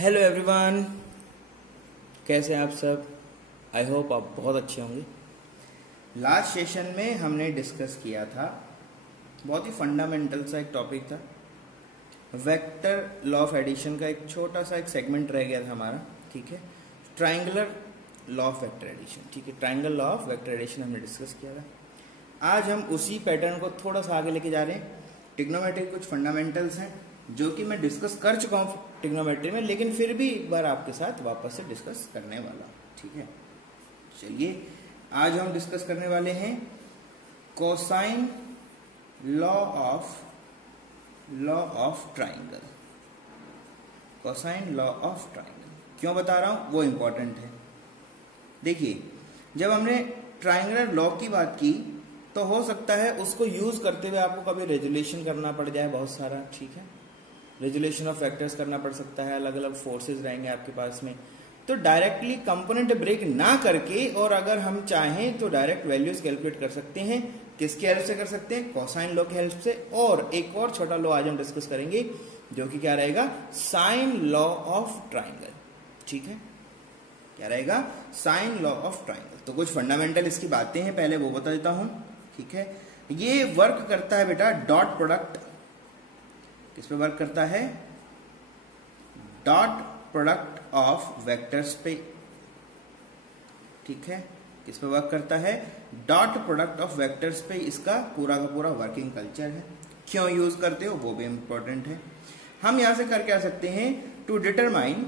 Hello everyone, कैसे हैं आप सब। आई होप आप बहुत अच्छे होंगे। लास्ट सेशन में हमने डिस्कस किया था, बहुत ही फंडामेंटल सा एक टॉपिक था, वेक्टर लॉ ऑफ एडिशन का एक छोटा सा एक सेगमेंट रह गया था हमारा। ठीक है, triangular law of vector addition. ठीक है, triangle law of vector addition हमने डिस्कस किया था। आज हम उसी पैटर्न को थोड़ा सा आगे लेके जा रहे हैं। ट्रिग्नोमेट्री कुछ फंडामेंटल्स हैं जो कि मैं डिस्कस कर चुका हूँ ट्रिग्नोमेट्री में, लेकिन फिर भी एक बार आपके साथ वापस से डिस्कस करने वाला हूँ। ठीक है, चलिए आज हम डिस्कस करने वाले हैं cosine law of triangle. Cosine law of triangle क्यों बता रहा हूं, वो इंपॉर्टेंट है। देखिए, जब हमने ट्राइंगुलर लॉ की बात की तो हो सकता है उसको यूज करते हुए आपको कभी रेजुलेशन करना पड़ जाए बहुत सारा। ठीक है, रेजुलेशन ऑफ वेक्टर्स करना पड़ सकता है, अलग अलग फोर्सेस रहेंगे आपके पास में। तो डायरेक्टली कंपोनेंट ब्रेक ना करके, और अगर हम चाहें तो डायरेक्ट वैल्यूज कैलकुलेट कर सकते हैं। किसकी हेल्प से कर सकते हैं? कोसाइन लॉ की हेल्प से। और एक और छोटा लॉ आज हम डिस्कस करेंगे जो कि क्या रहेगा, साइन लॉ ऑफ ट्राइंगल। ठीक है, क्या रहेगा? Sine law of triangle. तो कुछ फंडामेंटल इसकी बातें हैं, पहले वो बता देता हूं। ठीक है, ये वर्क करता है बेटा डॉट प्रोडक्ट। किस पे वर्क करता है? डॉट प्रोडक्ट ऑफ वेक्टर्स पे। ठीक है, किस पे वर्क करता है? डॉट प्रोडक्ट ऑफ वेक्टर्स पे इसका पूरा का पूरा वर्किंग कल्चर है। क्यों यूज करते हो वो भी इंपॉर्टेंट है। हम यहां से करके आ सकते हैं to determine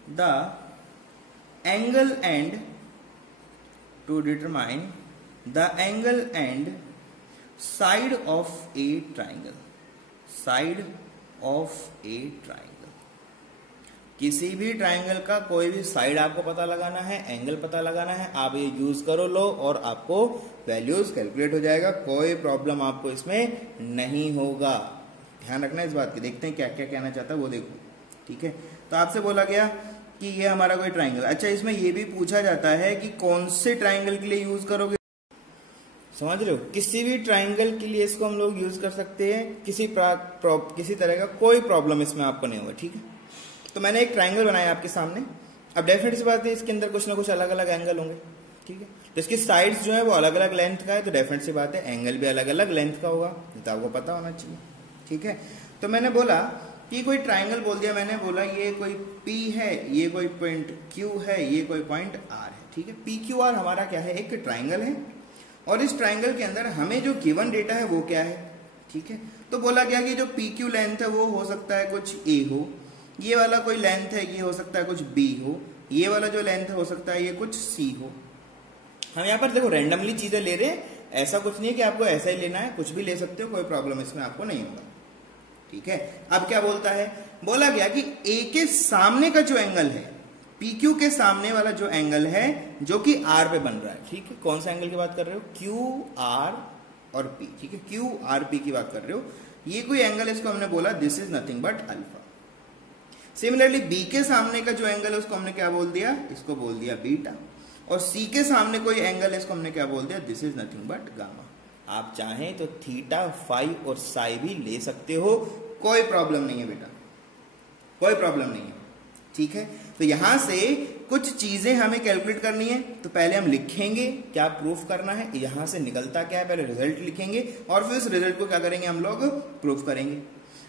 the angle and side of a triangle। किसी भी ट्राइंगल का कोई भी साइड आपको पता लगाना है, एंगल पता लगाना है, आप ये यूज करो लो और आपको वैल्यूज कैलकुलेट हो जाएगा। कोई प्रॉब्लम आपको इसमें नहीं होगा। ध्यान रखना इस बात की। देखते हैं क्या क्या कहना चाहता है वो देखो। ठीक है, तो आपसे बोला गया कि ये हमारा कोई ट्राइंगल। अच्छा, इसमें ये भी पूछा जाता है कि कौन से ट्राइंगल के लिए यूज करोगे। समझ रहे हो, किसी भी ट्राइंगल के लिए इसको हम लोग यूज कर सकते हैं। किसी तरह का कोई प्रॉब्लम इसमें आपको नहीं होगा। ठीक है, तो मैंने एक ट्राइंगल बनाया आपके सामने। अब डेफिनेट सी बात है, इसके अंदर कुछ ना कुछ अलग अलग एंगल होंगे। ठीक है, तो इसकी साइड्स जो है वो अलग अलग लेंथ का है, तो डेफिनेट सी बात है एंगल भी अलग अलग लेंथ का होगा। तो आपको पता होना चाहिए। ठीक है, तो मैंने बोला कि कोई ट्राइंगल बोल दिया, मैंने बोला ये कोई P है, ये कोई पॉइंट Q है, ये कोई पॉइंट R है। ठीक है, PQR हमारा क्या है? एक ट्राइंगल है, और इस ट्राइंगल के अंदर हमें जो गिवन डेटा है वो क्या है? ठीक है, तो बोला गया कि जो PQ लेंथ है वो हो सकता है कुछ A हो, ये वाला कोई लेंथ है ये हो सकता है कुछ B हो, ये वाला जो लेंथ हो सकता है ये कुछ C हो। हम यहाँ पर देखो रैंडमली चीजें ले रहे हैं, ऐसा कुछ नहीं है कि आपको ऐसा ही लेना है, कुछ भी ले सकते हो, कोई प्रॉब्लम इसमें आपको नहीं होगा। ठीक है, अब क्या बोलता है? बोला गया कि A के सामने का जो एंगल है, PQ के सामने वाला जो एंगल है जो कि R पे बन रहा है। ठीक है, कौन सा एंगल की बात कर रहे हो? QR और P। ठीक है, QRP की बात कर रहे हो। ये कोई एंगल, इसको हमने बोला this is nothing but alpha. Similarly B के सामने का जो एंगल है उसको हमने क्या बोल दिया? इसको बोल दिया बीटा। और C के सामने कोई एंगल है, इसको हमने क्या बोल दिया? This is nothing but gamma. आप चाहें तो थीटा, फाई और साई भी ले सकते हो, कोई प्रॉब्लम नहीं है बेटा, कोई प्रॉब्लम नहीं है। ठीक है, तो यहां से कुछ चीजें हमें कैलकुलेट करनी है। तो पहले हम लिखेंगे क्या प्रूफ करना है, यहां से निकलता क्या है, पहले रिजल्ट लिखेंगे और फिर उस रिजल्ट को क्या करेंगे, हम लोग प्रूफ करेंगे।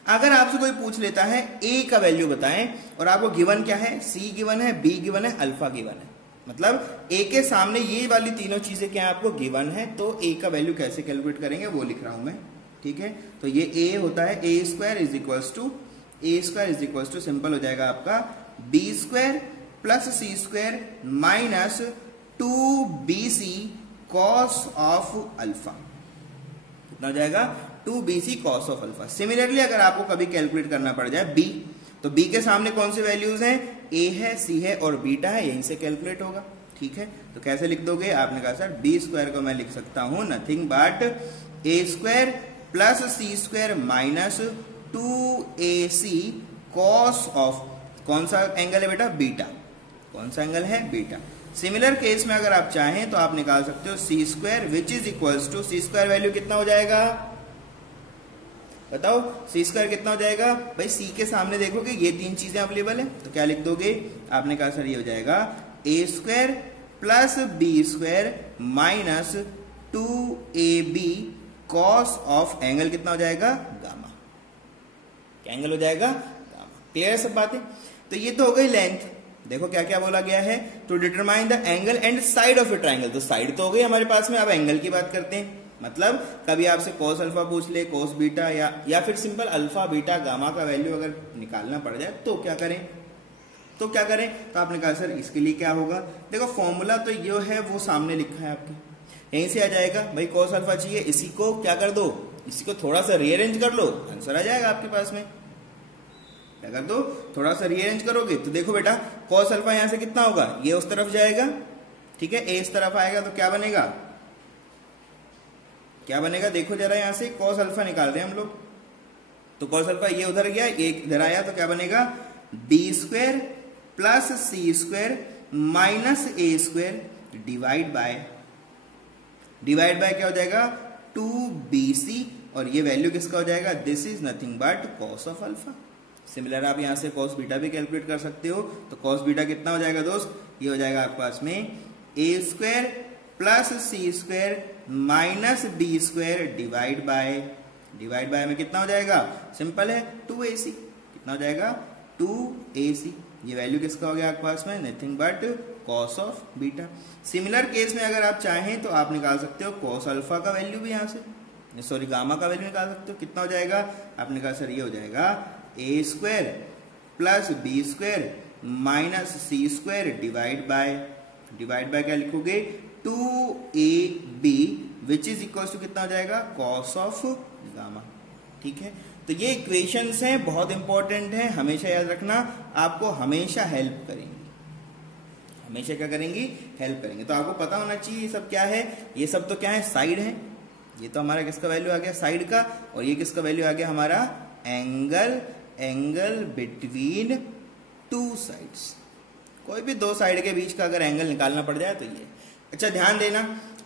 अगर आपसे कोई पूछ लेता है A का वैल्यू बताएं, और आपको गिवन क्या है? C गिवन है, B गिवन है, अल्फा गिवन है। मतलब A के सामने ये वाली तीनों चीजें क्या आपको गिवन है, तो A का वैल्यू कैसे कैलकुलेट करेंगे वो लिख रहा हूं मैं। ठीक है, तो ये A होता है A² is equals to simple हो जाएगा आपका B² plus C² minus 2BC cos of alpha. कितना हो जाएगा? 2BC cos of alpha. Similarly अगर आपको कभी कैलकुलेट करना पड़ जाए B, तो B के सामने कौन से वैल्यूज हैं? A है, C है और बीटा है, यहीं से कैलकुलेट होगा। ठीक है, तो कैसे लिख दोगे? आपने कहा सर B² को मैं लिख सकता हूं nothing but A² plus C² minus 2AC cos of, कौन सा एंगल है बेटा? बीटा। कौन सा एंगल है? बीटा। सिमिलर केस में अगर आप चाहें तो आप निकाल सकते हो C² which is equals to, C² value कितना हो जाएगा? बताओ सी स्क्वायर कितना हो जाएगा भाई, सी के सामने देखोगे ये तीन चीजें अवेलेबल है तो क्या लिख दोगे, आपने कहा सर ये हो जाएगा ए square plus B square minus 2ab cos of angle कितना हो जाएगा गामा, क्या एंगल हो जाएगा गामा। क्लियर सब बातें। तो ये तो हो गई लेंथ। देखो क्या क्या बोला गया है, to determine the angle and side of a triangle, तो साइड तो हो गई हमारे पास में, अब एंगल की बात करते हैं। मतलब कभी आपसे cos अल्फा पूछ ले, cos बीटा या फिर सिंपल अल्फा बीटा गामा का वैल्यू अगर निकालना पड़ जाए तो क्या करें, तो आपने कहा सर इसके लिए क्या होगा, देखो फॉर्मूला तो ये है वो सामने लिखा है आपके, यहीं से आ जाएगा भाई cos अल्फा चाहिए, इसी को क्या कर दो, इसी को थोड़ा सा रीअरेंज कर लो, आंसर आ जाएगा आपके पास में। क्या कर दो, थोड़ा सा रीअरेंज करोगे तो देखो बेटा cos अल्फा यहां से कितना होगा, ये उस तरफ जाएगा, ठीक है, ए इस तरफ आएगा तो क्या बनेगा, क्या बनेगा, देखो जरा यहां से cos अल्फा निकाल रहे हैं हम लोग, तो cos अल्फा ये उधर गया, ये इधर आया, तो क्या बनेगा b square plus C square minus a square divide by क्या हो जाएगा 2bc, और ये वैल्यू किसका हो जाएगा, this is nothing but cos of alpha. Similar आप यहां से cos बीटा भी कैलकुलेट कर सकते हो, तो cos बीटा कितना हो जाएगा दोस्त, ये हो जाएगा आपके पास में a square plus C square minus b square divide by में कितना हो जाएगा, सिंपल है 2ac, कितना हो जाएगा 2ac, ये वैल्यू किसका हो गया आपके पास में, nothing but cos of beta. Similar case में अगर आप चाहें तो आप निकाल सकते हो cos अल्फा का वैल्यू भी यहां से, सॉरी गामा का वैल्यू निकाल सकते हो, कितना हो जाएगा, आपने कहा सर ये हो जाएगा ए square plus B square minus C square divide by क्या लिखोगे 2ab which is equal to कितना हो जाएगा cos ऑफ गामा। ठीक है, तो ये इक्वेशंस हैं, बहुत इंपॉर्टेंट है, हमेशा याद रखना, आपको हमेशा हेल्प करेंगी, हमेशा क्या करेंगी, हेल्प करेंगे। तो आपको पता होना चाहिए ये सब क्या है, ये सब तो क्या है, साइड है, ये तो हमारा किसका वैल्यू आ गया साइड का, और ये किसका वैल्यू आ गया हमारा एंगल बिटवीन टू साइड्स, कोई भी दो साइड के बीच का अगर एंगल निकालना पड़ जाए तो ये। अच्छा ध्यान देना,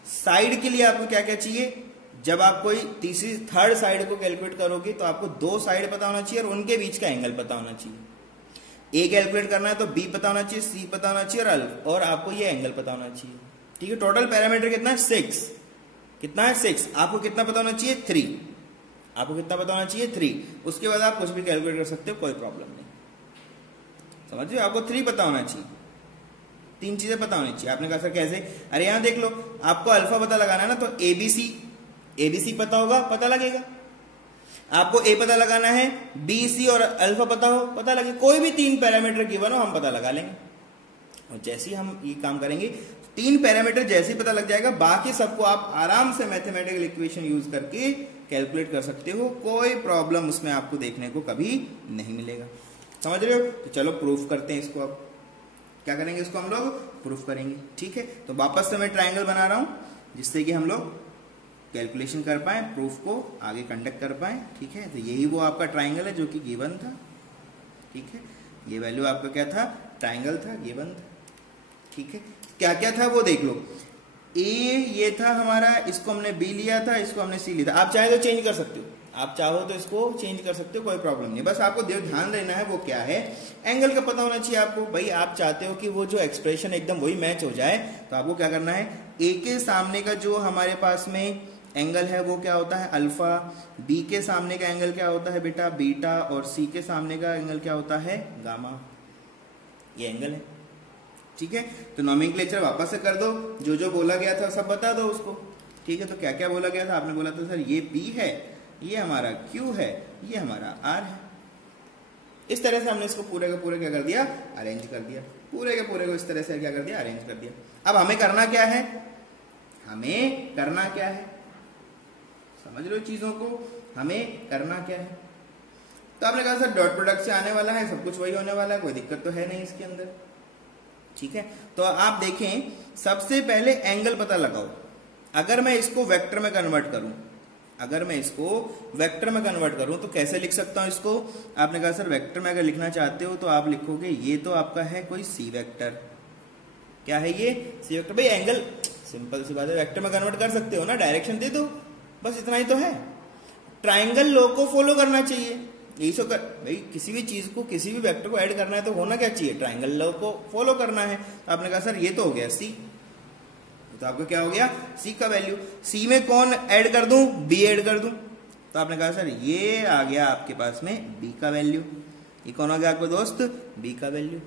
साइड के लिए आपको क्या क्या चाहिए, जब आप कोई तीसरी थर्ड साइड को कैलकुलेट करोगे तो आपको दो साइड पता होना चाहिए और उनके बीच का एंगल पता होना चाहिए। ए कैलकुलेट करना है तो बी पता होना चाहिए, सी पता होना चाहिए और आपको ये एंगल पता होना चाहिए। ठीक है, टोटल पैरामीटर कितना है 6, कितना है 6, आपको कितना पता होना चाहिए 3, आपको कितना पता होना चाहिए 3, उसके बाद आप कुछ भी कैलकुलेट कर सकते हो, कोई प्रॉब्लम नहीं, समझ रहे हो, आपको 3 पता होना चाहिए, 3 चीजें पता होनी चाहिए। आपने कहा सर कैसे, अरे यहां देख लो, आपको अल्फा पता लगाना है ना, तो एबीसी पता होगा, पता लगेगा, आपको ए पता लगाना है, बी सी और अल्फा पता लगे, कोई भी 3 पैरामीटर गिवन हो हम पता लगा लेंगे, और जैसे ही हम ये काम करेंगे 3 पैरामीटर जैसे ही पता लग जाएगा, बाकी सबको आप आराम से मैथमेटिकल इक्वेशन यूज करके कैलकुलेट कर सकते हो, कोई प्रॉब्लम उसमें आपको देखने को कभी नहीं मिलेगा, समझ रहे हो। तो चलो प्रूफ करते हैं इसको, अब क्या करेंगे, इसको हम लोग प्रूफ करेंगे। ठीक है, तो वापस से मैं ट्राइंगल बना रहा हूं जिससे कि हम लोग कैलकुलेशन कर पाए, प्रूफ को आगे कंडक्ट कर पाए। ठीक है, तो यही वो आपका ट्राइंगल है जो कि गिवन था। ठीक है, ये वैल्यू आपका क्या था, ट्राइंगल था, गिवन था। ठीक है, क्या क्या था वो देख लो, ए ये था हमारा, इसको हमने बी लिया था, इसको हमने सी लिया था, आप चाहे तो चेंज कर सकते हो, आप चाहो तो इसको चेंज कर सकते हो, कोई प्रॉब्लम नहीं, बस आपको ध्यान देना है वो क्या है, एंगल का पता होना चाहिए आपको। भाई आप चाहते हो कि वो जो एक्सप्रेशन एकदम वही मैच हो जाए, तो आपको क्या करना है, ए के सामने का जो हमारे पास में एंगल है वो क्या होता है अल्फा, बी के सामने का एंगल क्या होता है बेटा बीटा, और सी के सामने का एंगल क्या होता है गामा, ये एंगल है। ठीक है, तो नोमेनक्लेचर वापस से कर दो, जो बोला गया था सब बता दो उसको। ठीक है, तो क्या क्या बोला गया था, आपने बोला था सर ये P है, ये हमारा Q है, ये हमारा R है। इस तरह से हमने इसको पूरे का पूरे क्या कर दिया, अरेंज कर दिया, पूरे के पूरे को इस तरह से क्या कर दिया, अरेंज कर दिया। अब हमें करना क्या है, हमें करना क्या है, समझ लो चीजों को, हमें करना क्या है। तो आपने कहा सर डॉट प्रोडक्ट से आने वाला है, सब कुछ वही होने वाला है, कोई दिक्कत तो है नहीं इसके अंदर। ठीक है, तो आप देखें, सबसे पहले एंगल पता लगाओ। अगर मैं इसको वेक्टर में कन्वर्ट करूं, अगर मैं इसको वेक्टर में कन्वर्ट करूं तो कैसे लिख सकता हूं इसको, आपने कहा सर वेक्टर में अगर लिखना चाहते हो तो आप लिखोगे ये तो आपका है कोई सी वेक्टर, क्या है ये सी वेक्टर। भाई एंगल सिंपल सी बात है, वेक्टर में कन्वर्ट कर सकते हो ना, डायरेक्शन दे दो, बस इतना ही तो है। ट्राइंगल लॉ को फॉलो करना चाहिए। यही सो कर भाई, किसी भी चीज को, किसी भी वेक्टर को ऐड करना है तो होना क्या चाहिए, ट्राइंगल लॉ को फॉलो करना है। तो आपने कहा सर ये तो हो गया सी, तो आपको क्या हो गया, सी का वैल्यू। सी में कौन ऐड कर दूं, बी ऐड कर दूं, तो आपने कहा सर ये आ गया आपके पास में बी का वैल्यू। ये कौन आ गया आपको दोस्त, बी का वैल्यू।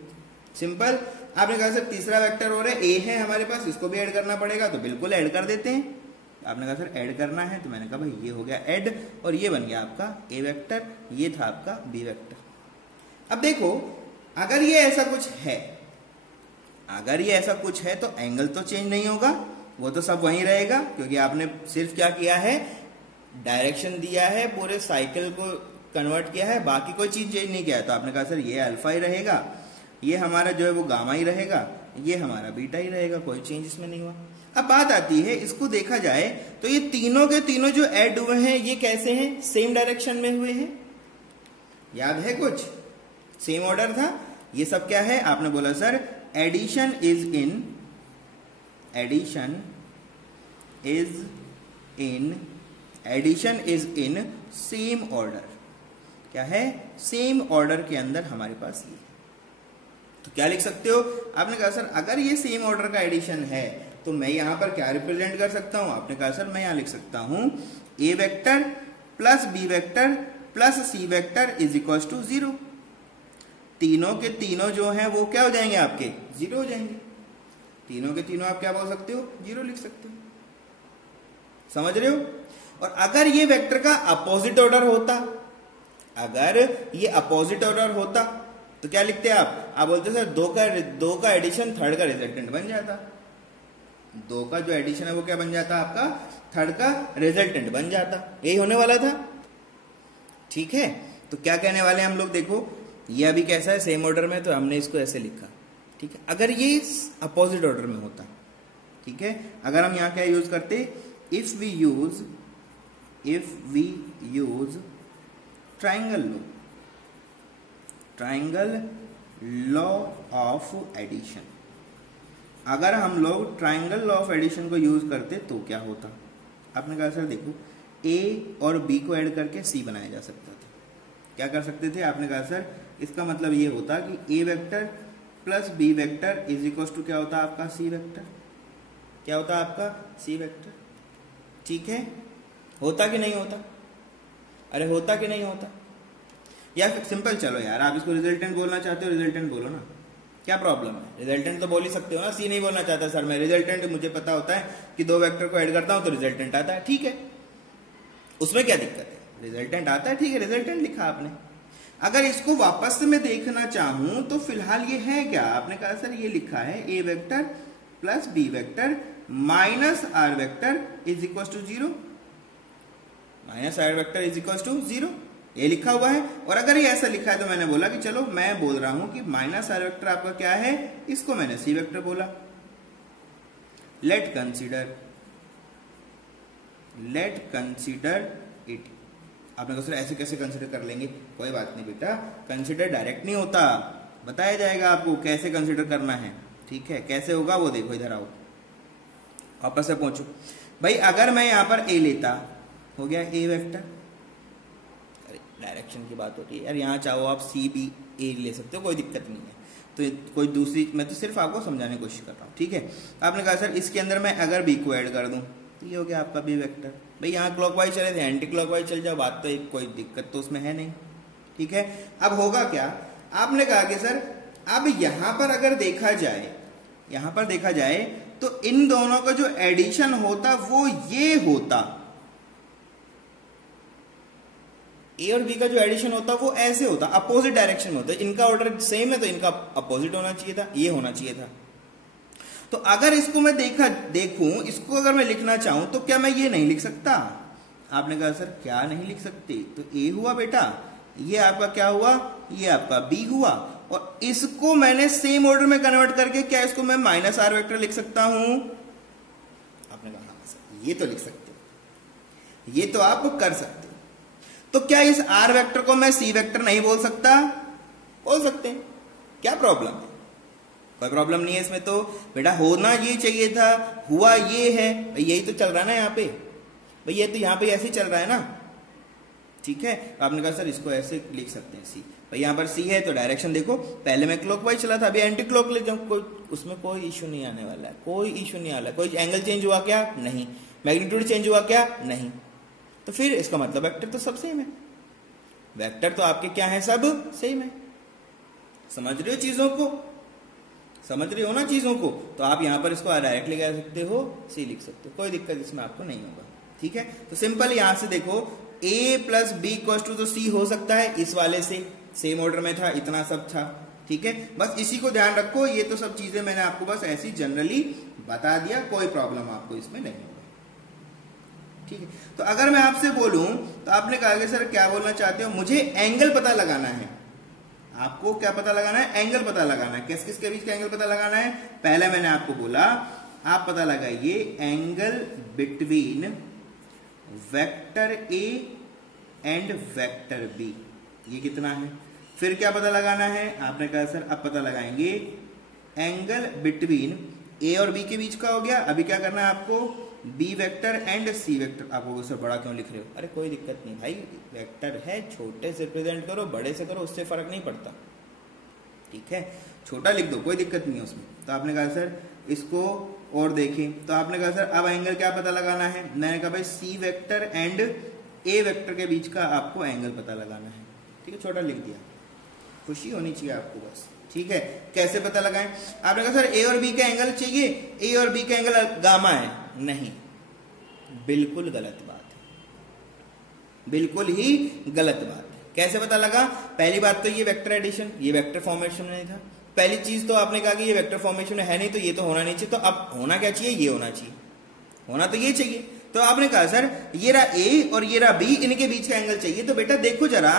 सिंपल। आपने कहा सर तीसरा वेक्टर और है ए है हमारे पास, इसको भी ऐड करना पड़ेगा, तो बिल्कुल ऐड कर देते हैं। आपने कहा सर ऐड करना है, तो मैंने कहा भाई ये हो गया ऐड, और ये बन गया आपका ए वेक्टर, ये था आपका बी वेक्टर। अब देखो, अगर ये ऐसा कुछ है, अगर ये ऐसा कुछ है तो एंगल तो चेंज नहीं होगा, वो तो सब वहीं रहेगा, क्योंकि आपने सिर्फ क्या किया है, डायरेक्शन दिया है, पूरे साइकिल को कन्वर्ट किया है, बाकी कोई चीज चेंज नहीं किया है। तो आपने कहा सर ये अल्फा ही रहेगा, ये हमारा जो है वो गामा ही रहेगा, ये हमारा बीटा ही रहेगा, कोई चेंज इसमें नहीं हुआ। अब बात आती है, इसको देखा जाए तो ये तीनों के तीनों जो ऐड हुए हैं ये कैसे हैं, सेम डायरेक्शन में हुए हैं। याद है कुछ, सेम ऑर्डर था। ये सब क्या है, आपने बोला sir addition is in, addition is in same order. क्या है, सेम ऑर्डर के अंदर हमारे पास ये। तो क्या लिख सकते हो, आपने कहा सर अगर ये सेम ऑर्डर का एडिशन है तो मैं यहां पर क्या रिप्रेजेंट कर सकता हूं, आपने कहा सर मैं यहां लिख सकता हूं A vector plus B vector plus C vector is equal to 0। तीनों के तीनों जो हैं वो क्या हो जाएंगे, आपके 0 हो जाएंगे। तीनों के तीनों आप क्या बोल सकते हो, 0 लिख सकते हो। समझ रहे हो। और अगर ये वेक्टर का अपोजिट ऑर्डर होता, अगर ये अपोजिट ऑर्डर होता तो क्या लिखते हैं आप बोलते सर दो का एडिशन थर्ड का रिजल्टेंट बन जाता। दो का जो एडिशन है वो क्या बन जाता, आपका थर्ड का रिजल्टेंट बन जाता। यही होने वाला था, ठीक है। तो क्या कहने वाले हैं हम लोग, देखो ये अभी कैसा है, सेम ऑर्डर में, तो हमने इसको ऐसे लिखा, ठीक है। अगर ये अपोजिट ऑर्डर में होता, ठीक है, अगर हम यहां क्या यूज करते, if we use triangle law of addition, अगर हम लोग ट्राइंगल लॉ ऑफ एडिशन को यूज करते तो क्या होता। आपने कहा सर देखो ए और बी को ऐड करके सी बनाया जा सकता था। क्या कर सकते थे, आपने कहा सर इसका मतलब ये होता कि A vector plus B vector is equal to क्या होता आपका सी वेक्टर। क्या होता आपका सी वेक्टर, ठीक है। होता कि नहीं होता, अरे होता कि नहीं होता। या फिर सिंपल, चलो यार आप इसको रिजल्टेंट बोलना चाहते हो, रिजल्टेंट बोलो ना, क्या प्रॉब्लम है, रिजल्टेंट तो बोल ही सकते हो ना। सी नहीं बोलना चाहता सर मैं, रिजल्टेंट मुझे पता होता है कि दो वेक्टर को ऐड करता हूं तो रिजल्टेंट आता है, ठीक है, उसमें क्या दिक्कत है, रिजल्टेंट आता है, ठीक है, रिजल्टेंट लिखा आपने। अगर इसको वापस से मैं देखना चाहूं तो फिलहाल ये है क्या, आपने कहा सर ये लिखा है A vector plus B vector minus R vector is equal to 0, minus R vector is equal to 0, ये लिखा हुआ है। और अगर ये ऐसा लिखा है तो मैंने बोला कि चलो मैं बोल रहा हूं कि माइनस आर वेक्टर आपका क्या है, इसको मैंने सी वेक्टर बोला। Late consider it. आपने कहा सर ऐसे कैसे कंसीडर कर लेंगे, कोई बात नहीं बेटा, कंसीडर डायरेक्ट नहीं होता, बताया जाएगा आपको कैसे कंसीडर करना है, ठीक है। कैसे होगा वो देखो, इधर आओ वापस से पहुंचो भाई। अगर मैं यहां पर ए लेता, हो गया ए वेक्टर, डायरेक्शन की बात होती है यार, यहाँ चाहो आप सी बी ए ले सकते हो, कोई दिक्कत नहीं है। तो कोई दूसरी, मैं तो सिर्फ आपको समझाने की कोशिश कर रहा हूँ, ठीक है। आपने कहा सर इसके अंदर मैं अगर बी को ऐड कर दूं तो ये हो गया आपका बी वेक्टर। भाई यहाँ क्लॉकवाइज चले थे, एंटी क्लॉकवाइज चल जाओ, बात तो एक, कोई दिक्कत तो उसमें है नहीं, ठीक है। अब होगा क्या, आपने कहा कि सर अब यहां पर अगर देखा जाए, यहां पर देखा जाए तो इन दोनों का जो एडिशन होता वो ये होता, ए और बी का जो एडिशन होता वो ऐसे होता, अपोजिट डायरेक्शन में होता। इनका ऑर्डर सेम है तो इनका अपोजिट होना चाहिए था, ये होना चाहिए था। तो अगर इसको मैं देखूं, इसको अगर मैं लिखना चाहूं तो क्या मैं ये नहीं लिख सकता। आपने कहा सर क्या नहीं लिख सकते, तो ए हुआ बेटा, ये आपका क्या हुआ, ये आपका बी हुआ, और इसको मैंने सेम ऑर्डर में कन्वर्ट करके क्या इसको मैं माइनस आर वेक्टर लिख सकता हूं। आपने कहा हाँ सर ये तो लिख सकते हो, ये तो आप कर सकते हो। तो क्या इस आर वेक्टर को मैं सी वेक्टर नहीं बोल सकता, बोल सकते हैं, क्या प्रॉब्लम है, कोई प्रॉब्लम नहीं है इसमें। तो बेटा होना ये चाहिए था, हुआ ये है, भाई यही तो चल रहा है ना यहाँ पे, भाई ये तो यहाँ पे ऐसे ही चल रहा है ना, ठीक है। तो आपने कहा सर इसको ऐसे लिख सकते हैं सी, भाई यहाँ पर सी है तो डायरेक्शन देखो, पहले मैं क्लॉकवाइज चला था, अभी एंटी क्लॉक ले जाऊँ, कोई उसमें कोई इशू नहीं आने वाला है, कोई इशू नहीं आने वाला। कोई एंगल चेंज हुआ क्या? नहीं। मैग्नीट्यूड चेंज हुआ क्या? नहीं। तो फिर इसका मतलब वेक्टर तो सब सेम है, वेक्टर तो आपके क्या है, सब सेम है। समझ रहे हो चीजों को, समझ रहे हो ना चीजों को? तो आप यहां पर इसको डायरेक्टली कह सकते हो, सी लिख सकते हो, कोई दिक्कत इसमें आपको नहीं होगा, ठीक है। तो सिंपल यहां से देखो a plus b equals to तो सी हो सकता है, इस वाले से सेम ऑर्डर में था, इतना सब था, ठीक है। बस इसी को ध्यान रखो, ये तो सब चीजें मैंने आपको बस ऐसी जनरली बता दिया, कोई प्रॉब्लम आपको इसमें नहीं होगा, ठीक है। तो अगर मैं आपसे बोलूं तो आपने कहा कि सर क्या बोलना चाहते हो, मुझे एंगल पता लगाना है। आपको क्या पता लगाना है? एंगल पता लगाना है। किस किस के बीच का एंगल पता लगाना है? पहले मैंने आपको बोला आप पता लगाइए angle between vector a and vector b, ये कितना है। फिर क्या पता लगाना है? आपने कहा सर अब पता लगाएंगे एंगल बिटवीन ए और बी के बीच का हो गया। अभी क्या करना है आपको? B vector and c vector. आपको सर बड़ा क्यों लिख रहे हो? अरे कोई दिक्कत नहीं भाई, वेक्टर है, छोटे से रिप्रेजेंट करो, बड़े से करो, उससे फर्क नहीं पड़ता, ठीक है। छोटा लिख दो, कोई दिक्कत नहीं है उसमें। तो आपने कहा सर इसको और देखें, तो आपने कहा सर अब एंगल क्या पता लगाना है? मैंने कहा भाई C vector and A vector के बीच का आपको एंगल पता लगाना है, ठीक है। छोटा लिख दिया, खुशी होनी चाहिए आपको बस, ठीक है। कैसे पता लगाएं? आपने कहा सर ए और बी का एंगल चाहिए, ए और बी का एंगल गामा है। नहीं, बिल्कुल गलत बात है, बिल्कुल ही गलत बात है। कैसे पता लगा? पहली बात तो ये वेक्टर एडिशन, ये वेक्टर फॉर्मेशन में था। पहली चीज तो आपने कहा कि ये वेक्टर फॉर्मेशन में है नहीं, तो ये तो होना नहीं चाहिए। तो अब होना क्या चाहिए? ये होना चाहिए, होना तो ये चाहिए। तो आपने कहा सर ये रहा ए और ये रहा बी, इनके बीच का एंगल चाहिए। तो बेटा देखो जरा,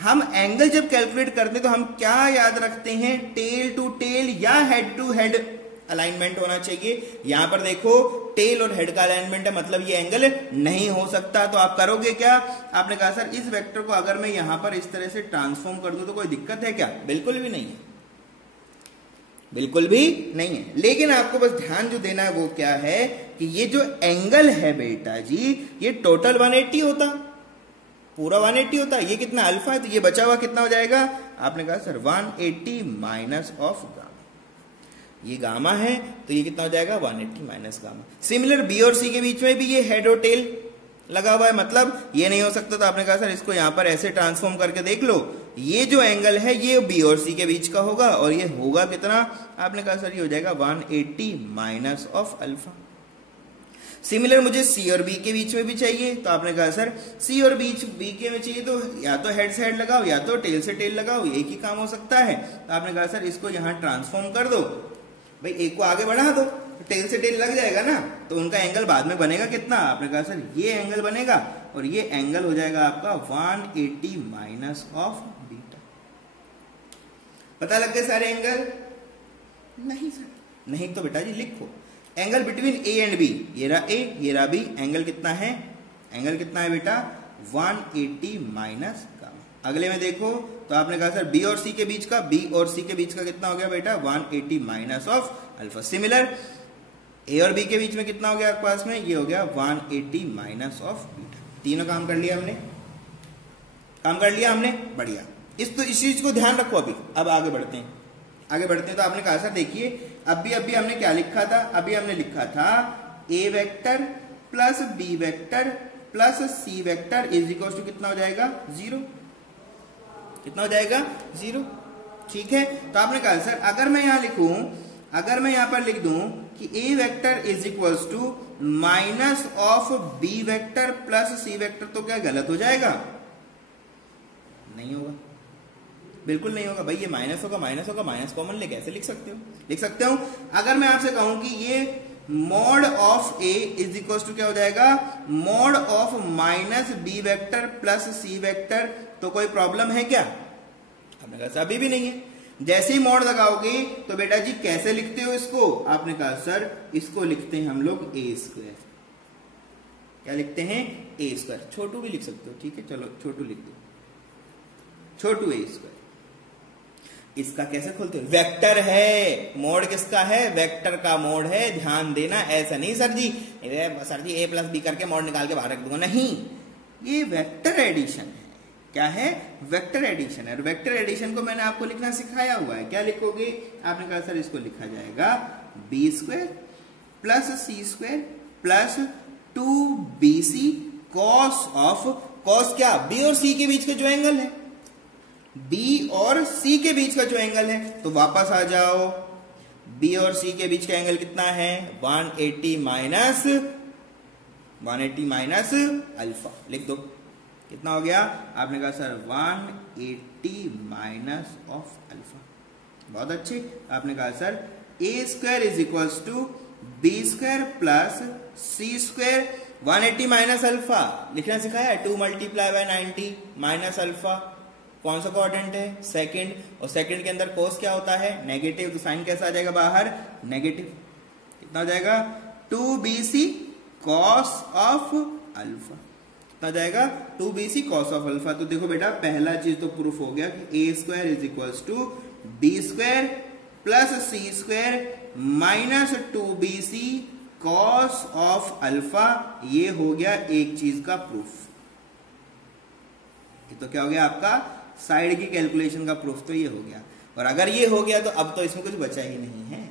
हम एंगल जब कैलकुलेट करते हैं तो हम क्या याद रखते हैं? टेल टू टेल या हेड टू हेड अलाइनमेंट होना चाहिए। यहां पर देखो टेल और हेड का अलाइनमेंट है, मतलब ये एंगल नहीं हो सकता। तो आप करोगे क्या? आपने कहा सर इस वेक्टर को अगर मैं यहां पर इस तरह से ट्रांसफॉर्म कर दूं तो कोई दिक्कत है क्या? बिल्कुल भी नहीं है, बिल्कुल भी नहीं है। लेकिन आपको बस ध्यान जो देना है वो क्या है कि ये जो एंगल है बेटा जी, ये टोटल 180 होता, पूरा 180 होता। ये कितना अल्फा है, तो ये बचा हुआ कितना हो जाएगा? आपने कहा सर 180 माइनस ऑफ गामा, ये गामा है तो ये कितना हो जाएगा? 180 माइनस गामा। सिमिलर बी और सी के बीच में भी ये हेड और टेल लगा हुआ है, मतलब ये नहीं हो सकता। तो आपने कहा सर इसको यहां पर ऐसे ट्रांसफॉर्म करके देख लो, ये जो एंगल है ये बी और सी के बीच का होगा, और ये होगा कितना? आपने कहा सर ये हो जाएगा 180 माइनस ऑफ अल्फा। सिमिलर मुझे सी और बी के बीच में भी चाहिए, तो आपने कहा सर सी और बी के में चाहिए तो या तो हेड से हेड लगाओ या तो टेल से टेल लगाओ, एक ही काम हो सकता है। तो आपने कहा सर इसको यहां ट्रांसफॉर्म कर दो, भाई एक को आगे बढ़ा दो, टेल से टेल लग जाएगा ना, तो उनका एंगल बाद में बनेगा कितना? आपने कहा सर ये एंगल बनेगा और ये एंगल हो जाएगा आपका 180 माइनस ऑफ बीटा। पता लग गए सारे एंगल? नहीं सर, नहीं तो बेटा जी लिखो angle between A and b, ये रहा ए ये रहा बी, एंगल कितना है? एंगल कितना है बेटा? 180 माइनस गामा। अगले में देखो तो आपने कहा सर बी और सी के बीच का, बी और सी के बीच का कितना हो गया बेटा? 180 माइनस ऑफ अल्फा। सिमिलर ए और बी के बीच में कितना हो गया आपके पास में? ये हो गया 180 माइनस ऑफ बीटा। तीनों काम कर लिया हमने, काम कर लिया हमने, बढ़िया। इस चीज को ध्यान रखो। अभी अब आगे बढ़ते हैं, आगे बढ़ते हैं। तो आपने कहा सर देखिए अभी हमने क्या लिखा था? अभी हमने लिखा था A vector plus B vector plus C vector is equal to कितना हो जाएगा? 0। कितना हो जाएगा? 0, ठीक है। तो आपने कहा सर अगर मैं यहां लिखूं, अगर मैं यहां पर लिख दूं कि A vector is equal to minus of B vector plus C vector, तो क्या गलत हो जाएगा? नहीं होगा, बिल्कुल नहीं होगा भाई। ये माइनस होगा, माइनस होगा, माइनस कॉमन ले कैसे लिख सकते हो? लिख सकते हो। अगर मैं आपसे कहूं कि ये mod of a is equal to क्या हो जाएगा? Mod of minus b vector plus C vector, तो कोई प्रॉब्लम है क्या? आपने कहा अभी भी नहीं है। जैसे ही मॉड लगाओगे तो बेटा जी कैसे लिखते हो इसको? आपने कहा सर इसको लिखते हैं हम लोग ए स्क्वायर। क्या लिखते हैं? ए स्क्वायर। छोटू भी लिख सकते हो, ठीक है, चलो छोटू लिख दो, छोटू ए स्क्वायर। इसका कैसे खोलते हो? वेक्टर है, मोड किसका है? वेक्टर का मोड है, ध्यान देना। ऐसा नहीं सर जी ए प्लस बी करके मोड निकाल के बाहर रख दूंगा, नहीं, ये वेक्टर एडिशन है, क्या है, वेक्टर एडिशन है। और वेक्टर एडिशन को मैंने आपको लिखना सिखाया हुआ है। क्या लिखोगे, आपने कहा सर इसको लिखा जाएगा B square plus C square plus 2bc cos of, cos क्या, बी और सी के बीच का जो एंगल है, बी और सी के बीच का जो एंगल है, तो वापस आ जाओ, बी और सी के बीच का एंगल कितना है, 180 माइनस अल्फा, लिख दो, कितना हो गया, आपने कहा सर 180 माइनस ऑफ अल्फा। बहुत अच्छे, आपने कहा sir a square is equals to B square plus C square, 180 minus alpha लिखना सिखाया है, 2 मल्टीप्लाई बाय 90 माइनस अल्फा, कौन सा क्वाड्रेंट है, सेकंड, और सेकंड के अंदर कोस क्या होता है, नेगेटिव, तो साइन कैसा आ जाएगा बाहर, नेगेटिव, कितना हो जाएगा 2bc कॉस ऑफ अल्फा, कितना जाएगा 2bc कॉस ऑफ अल्फा। तो देखो बेटा पहला चीज तो प्रूफ हो गया कि A square is equals to B square plus C square minus 2bc cos of alpha, ये हो गया एक चीज का प्रूफ। ये तो क्या हो गया आपका साइड की कैलकुलेशन का प्रूफ, तो ये हो गया। और अगर ये हो गया तो अब तो इसमें कुछ बचा ही नहीं है।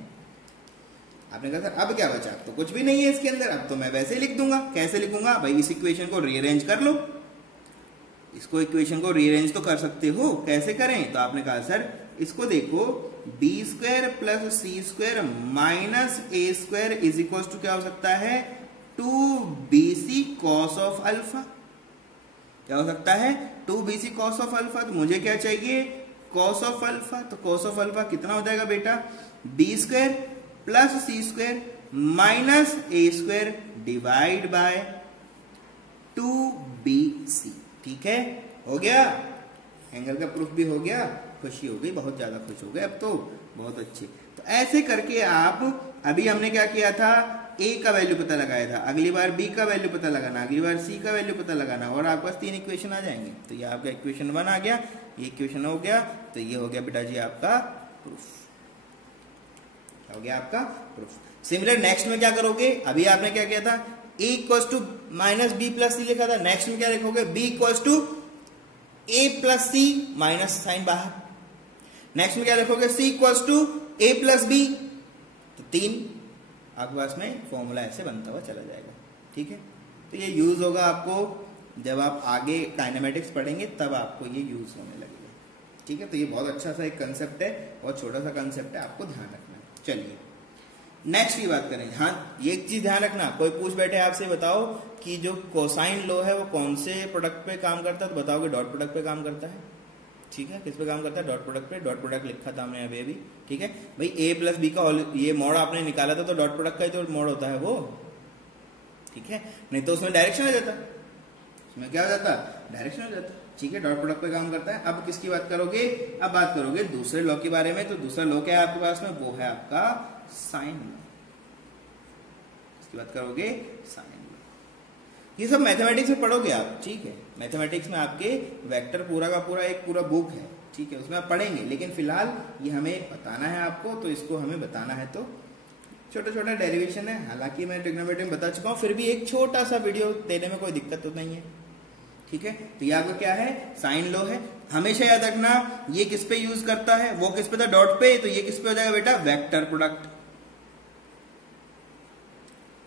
आपने कहा सर अब क्या बचा, तो कुछ भी नहीं है इसके अंदर, अब तो मैं वैसे ही लिख दूंगा। कैसे लिखूंगा भाई, इस इक्वेशन को रीअरेंज कर लो, इसको इक्वेशन को रीअरेंज तो कर सकते हो, कैसे करें, तो आपने कहा सर इसको देखो, b square plus C square minus a square is equal to क्या हो सकता है, 2bc कॉस ऑफ अल्फा, क्या हो सकता है 2bc कॉस ऑफ अल्फा। तो मुझे क्या चाहिए, कॉस ऑफ अल्फा, तो कॉस ऑफ अल्फा कितना हो जाएगा बेटा, b square plus C square minus a square divide by 2bc, ठीक है, हो गया, एंगल का प्रूफ भी हो गया, खुशी हो गई, बहुत ज्यादा खुश हो गए अब तो, बहुत अच्छे। तो ऐसे करके आप, अभी हमने क्या किया था, ए का वैल्यू पता लगाया था, अगली बार बी का वैल्यू पता लगाना, अगली बार सी का वैल्यू पता लगाना, और आपके पास 3 इक्वेशन आ जाएंगे। तो ये आपका इक्वेशन 1 आ गया, ये इक्वेशन हो गया, तो ये हो गया बेटा जी आपका प्रूफ, क्या हो गया आपका प्रूफ। सिमिलर नेक्स्ट में क्या करोगे, अभी आपने क्या किया था, A equals to minus B plus C लिखा था, नेक्स्ट में क्या लिखोगे, B equals to A plus C minus sign बाहर, नेक्स्ट में क्या लिखोगे, C equals to A plus B, तो 3 आपके पास में फॉर्मूला ऐसे बनता हुआ चला जाएगा, ठीक है। तो ये यूज होगा आपको जब आप आगे काइनेमेटिक्स पढ़ेंगे, तब आपको ये यूज होने लगेगा, ठीक है। तो ये बहुत अच्छा सा एक कंसेप्ट है, बहुत छोटा सा कंसेप्ट है, आपको ध्यान रखना है। चलिए नेक्स्ट की बात करें। हाँ, ये एक चीज ध्यान रखना, कोई पूछ बैठे आपसे, बताओ कि जो कोसाइन लॉ है वो कौन से प्रोडक्ट पे काम करता है, तो बताओगे डॉट प्रोडक्ट पे काम करता है, ठीक है। किस पे काम करता है, डॉट प्रोडक्ट पे, डॉट प्रोडक्ट लिखा था हमने अभी, ठीक है भाई। ए प्लस बी का ये मॉड आपने निकाला था, तो डॉट प्रोडक्ट का ही तो मॉड होता है वो, ठीक है, नहीं तो उसमें डायरेक्शन हो जाता, उसमें क्या हो जाता, डायरेक्शन हो जाता, ठीक है। डॉट प्रोडक्ट पे काम करता है। अब किसकी बात करोगे, अब बात करोगे दूसरे लॉ के बारे में। तो दूसरा लॉ क्या है आपके पास में, वो है आपका साइन लॉ, इसकी बात करोगे साइन लॉ। ये सब मैथमेटिक्स में पढ़ोगे आप, ठीक है, मैथमेटिक्स में आपके वेक्टर पूरा का पूरा एक पूरा बुक है, ठीक है, उसमें आप पढ़ेंगे, लेकिन फिलहाल ये हमें बताना है आपको, तो इसको हमें बताना है, तो छोटा छोटा डेरिवेशन है, हालांकि मैं ट्रिग्नोमेट्री में बता चुका हूं, फिर भी एक छोटा सा वीडियो देने में कोई दिक्कत तो नहीं है, ठीक है। तो ये आपका क्या है, साइन लॉ है। हमेशा याद रखना ये किस पे यूज करता है, वो किस पे था, डॉट पे, तो ये किस पे हो जाएगा बेटा, वेक्टर प्रोडक्ट,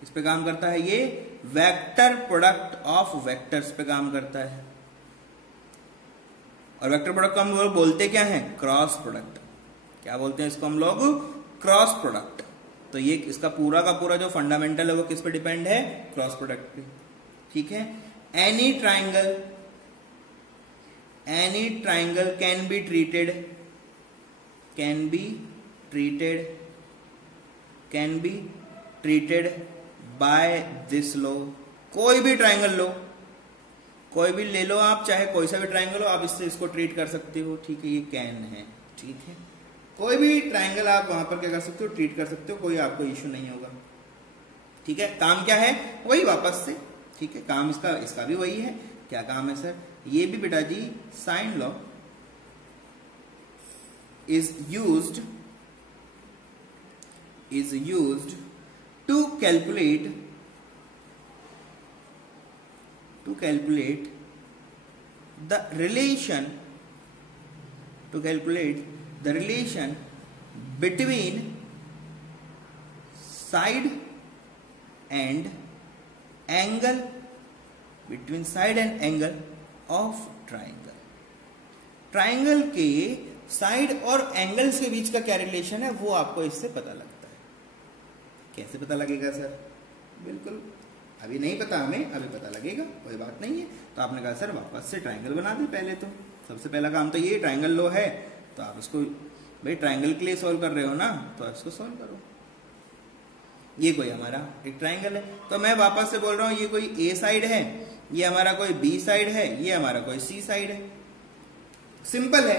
किस पे काम करता है, ये वेक्टर प्रोडक्ट ऑफ वेक्टर्स पे काम करता है। और वेक्टर प्रोडक्ट को हम लोग बोलते क्या है, क्रॉस प्रोडक्ट, क्या बोलते हैं इसको हम लोग, क्रॉस प्रोडक्ट। तो ये इसका पूरा का पूरा जो फंडामेंटल है वो किस पे डिपेंड है, क्रॉस प्रोडक्ट पे, ठीक है। Any triangle can be treated by this law. कोई भी ट्राइंगल लो, कोई भी ले लो आप, चाहे कोई सा भी ट्राइंगल हो, आप इससे इसको ट्रीट कर सकते हो, ठीक है, ये कैन है, ठीक है। कोई भी ट्राइंगल आप वहां पर क्या कर सकते हो, ट्रीट कर सकते हो, कोई आपको इश्यू नहीं होगा, ठीक है। काम क्या है, वही वापस से, ठीक है, काम इसका भी वही है। क्या काम है सर, ये भी बेटा जी sine law is used to calculate the relation to calculate the relation between side and angle between side and angle of triangle. Triangle के साइड और एंगल्स के बीच का क्या रिलेशन है वो आपको इससे पता लगता है। कैसे पता लगेगा सर? बिल्कुल अभी नहीं पता हमें, अभी पता लगेगा, कोई बात नहीं है। तो आपने कहा सर वापस से ट्राइंगल बना दे। पहले तो सबसे पहला काम तो ये, ट्राइंगल लो है तो आप इसको, भाई ट्राइंगल के लिए सॉल्व कर रहे हो ना, तो इसको सॉल्व करो। ये कोई हमारा एक ट्राइंगल है, तो मैं वापस से बोल रहा हूं ये कोई ए साइड है, ये हमारा कोई बी साइड है, ये हमारा कोई सी साइड है। सिंपल है,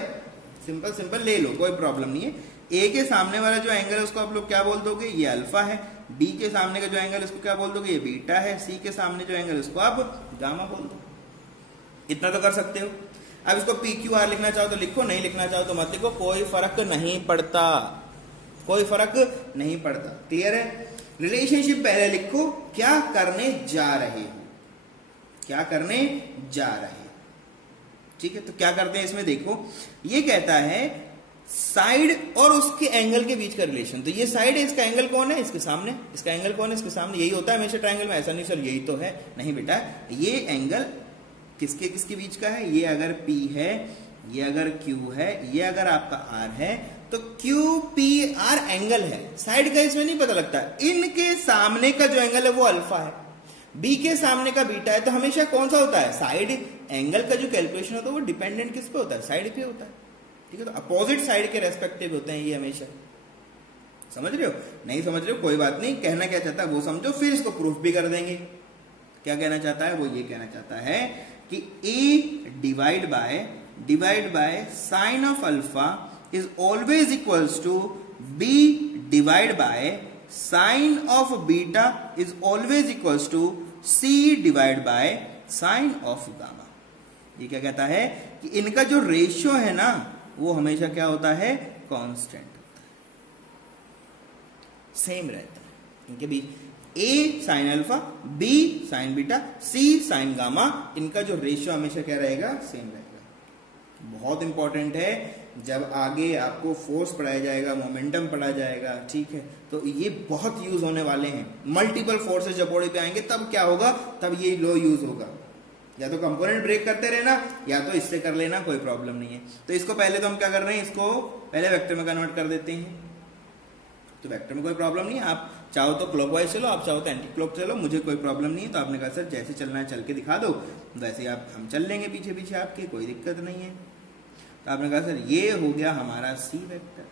सिंपल सिंपल ले लो, कोई प्रॉब्लम नहीं है। ए के सामने वाला जो एंगल है उसको आप लोग क्या बोल दोगे? ये अल्फा है। बी के सामने का जो एंगल है उसको क्या बोल दोगे? ये बीटा है। सी के सामने जो एंगल है उसको आप गामा बोल दो। इतना तो कर सकते हो। अब इसको पी क्यू आर लिखना चाहो तो लिखो, नहीं लिखना चाहो तो मत लिखो, कोई फर्क नहीं पड़ता, कोई फर्क नहीं पड़ता। क्लियर है? रिलेशनशिप पहले लिखो, क्या करने जा रहे हो, क्या करने जा रहे हो। ठीक है, तो क्या करते हैं इसमें देखो, ये कहता है साइड और उसके एंगल के बीच का रिलेशन। तो ये साइड है, इसका एंगल कौन है? इसके सामने। इसका एंगल कौन है? इसके सामने। यही होता है हमेशा ट्रायंगल में। ऐसा नहीं सर यही तो है, नहीं बेटा, ये एंगल किसके किसके बीच का है? ये अगर P है, ये अगर Q है, ये अगर आपका R है, तो QPR एंगल है। साइड का इसमें नहीं पता लगता। इनके सामने का जो एंगल है वो अल्फा है, बी के सामने का बीटा है। तो हमेशा कौन सा होता है? साइड एंगल का जो कैलकुलेशन होता है वो डिपेंडेंट किस पे होता है? साइड पे होता है। ठीक है, तो अपोजिट साइड के रेस्पेक्टिव होते हैं ये हमेशा। समझ रहे हो? नहीं समझ रहे हो कोई बात नहीं, कहना क्या चाहता है वो समझो, फिर इसको प्रूफ भी कर देंगे। क्या कहना चाहता है वो? ये कहना चाहता है कि A divide by sine of alpha is always equals to B divide by sine of beta is always equals to C divide by sine of gamma. ये क्या कहता है कि इनका जो रेशियो है ना वो हमेशा क्या होता है? कांस्टेंट होता है, सेम रहता है इनके बीच। A sine alpha, B sign beta, C sign gamma, इनका जो रेशियो हमेशा क्या रहेगा? सेम रहेगा। बहुत इंपॉर्टेंट है, जब आगे आपको फोर्स पढ़ाया जाएगा, मोमेंटम पढ़ाया जाएगा, ठीक है, तो ये बहुत यूज होने वाले हैं। मल्टीपल फोर्सेस जब बॉडी पे आएंगे तब क्या होगा? तब ये लो यूज होगा। या तो कंपोनेंट ब्रेक करते रहना या तो इससे कर लेना, कोई प्रॉब्लम नहीं है। तो इसको पहले तो हम क्या कर रहे हैं, इसको पहले वेक्टर में कन्वर्ट कर देते हैं। तो वेक्टर में कोई प्रॉब्लम नहीं है, आप चाहो तो क्लॉकवाइज चलो, आप चाहो तो एंटी क्लॉक चलो, मुझे कोई प्रॉब्लम नहीं है। तो आपने कहा सर जैसे चलना है चल के दिखा दो, वैसे आप हम चल लेंगे पीछे पीछे आपके, कोई दिक्कत नहीं है। तो आपने कहा सर ये हो गया हमारा सी वेक्टर।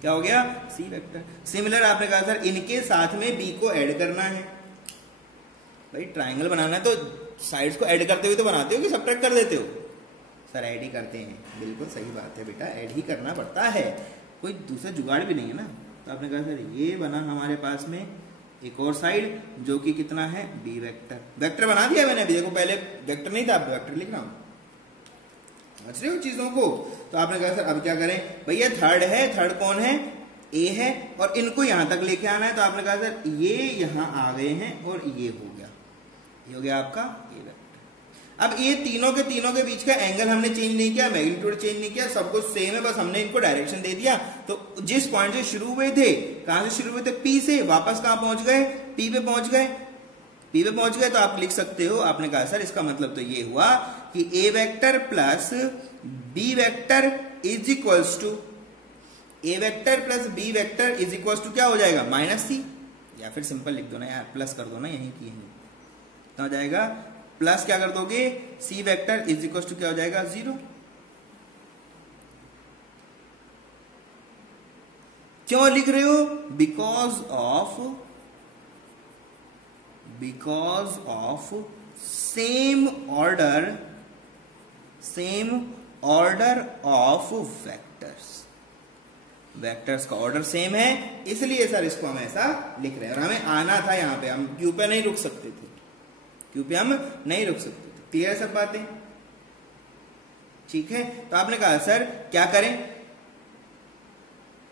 क्या हो गया? C vector. सिमिलर आपने कहा सर इनके साथ में बी को ऐड करना है। भाई ट्राइंगल बनाना है तो साइड्स को ऐड करते हुए तो बनाते हो कि सबट्रैक्ट कर देते हो? सर ऐड ही करते हैं। बिल्कुल सही बात है बेटा, ऐड ही करना पड़ता है, कोई दूसरा जुगाड़ भी नहीं है ना। तो आपने कहा सर ये बना हमारे पास में एक और साइड जो कि कितना है? B vector. वेक्टर बना दिया मैंने अभी, देखो पहले वेक्टर नहीं था, अब वेक्टर लिख रहा हूं। समझ रहे हो चीजों को? तो आपने कहा सर अब क्या करें? भैया थर्ड है, थर्ड कौन है? ए है, और इनको यहां तक लेके आना है। तो आपने कहा सर ये यहां आ गए हैं और ये हो गया, ये हो गया आपका ए वेक्टर। अब ये तीनों के बीच का एंगल हमने चेंज नहीं किया, मैग्नीट्यूड चेंज नहीं किया, सब कुछ सेम है, बस हमने इनको डायरेक्शन दे दिया। तो जिस पॉइंट से शुरू हुए थे, कहां से शुरू हुए थे? पी से, वापस कहां पहुंच गए? पी पे पहुंच गए। पी पे पहुंच गए तो आप लिख सकते हो, आपने कहा सर इसका मतलब तो ये हुआ कि A vector plus B vector is equals to, A vector plus B vector is equals to क्या हो जाएगा? Minus C. या फिर सिंपल लिख दो ना यार, प्लस कर दो ना, यहीं की यहीं तो हो जाएगा। प्लस क्या कर दोगे? सी वेक्टर इज इक्वल्स टू क्या हो जाएगा? 0। क्यों लिख रहे हो? Because of same order of vectors का ऑर्डर सेम है, इसलिए सर इसको हम ऐसा लिख रहे हैं। और हमें आना था यहां पे, हम क्यू पे नहीं रुक सकते थे, क्यू पे हम नहीं रुक सकते थे। क्लियर सब बातें? ठीक है, तो आपने कहा सर क्या करें?